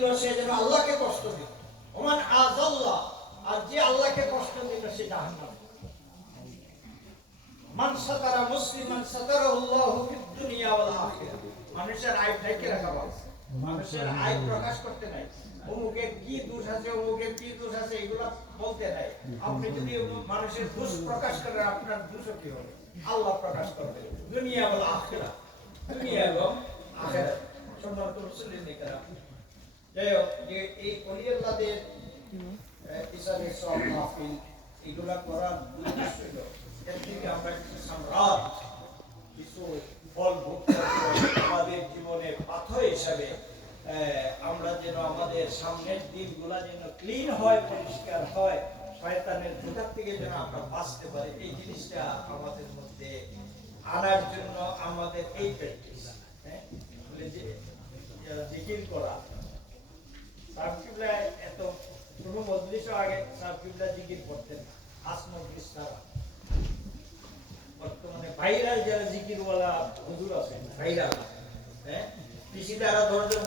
দিল সে যেন আল্লাহকে কষ্ট দিল। ওমান আযাল্লাহ, আর যে আল্লাহকে কষ্ট দিল সে জাহান্নামে। মান সাতারা মুসলিমান সাতারাহুল্লাহু ফিদ দুনিয়া ওয়াল আখিরাহ। মানুষের আইব ঢেকে রাখা বলছে, মানুষের আইব প্রকাশ করতে নাই। অমুকের কি দোষ আছে, অমুকের কি দোষ আছে, এগুলা বলতে নাই। আপনি যদি মানুষের দোষ প্রকাশ করেন, আপনার দোষ কি হবে? আল্লাহ প্রকাশ করবে, দুনিয়া ওয়াল আখিরাহ, দুনিয়া এবং আখিরাত। সম্মানিত মুসলিম নেতারা, যাই হোক, যে এই ওলিয়াল্লাহদের ইসলামের সব মাহফিল এগুলা করার উদ্দেশ্য হইল এর থেকে আমরা কিছু সম্রাট, কিছু ফল ভোগ আমাদের জীবনের পাথর হিসাবে আমরা যেন আমাদের সামনের দিনগুলা যেন ক্লিন হয়, পরিষ্কার হয়, শয়তানের ধোঁকা থেকে যেন আমরা বাঁচতে পারি, এই জিনিসটা আমাদের মধ্যে আনার জন্য আমাদের এই প্র্যাকটিস, জিকির করা। সাহেব এত কোনো মজলিসও আগে সাহেব জিকির করতেন না, আসমজলিস ছাড়া। বর্তমানে ভাইরাল যারা জিকিরওয়ালা হুজুর আছেন, ভাইরাল, কৃষিতে আরো 10 জন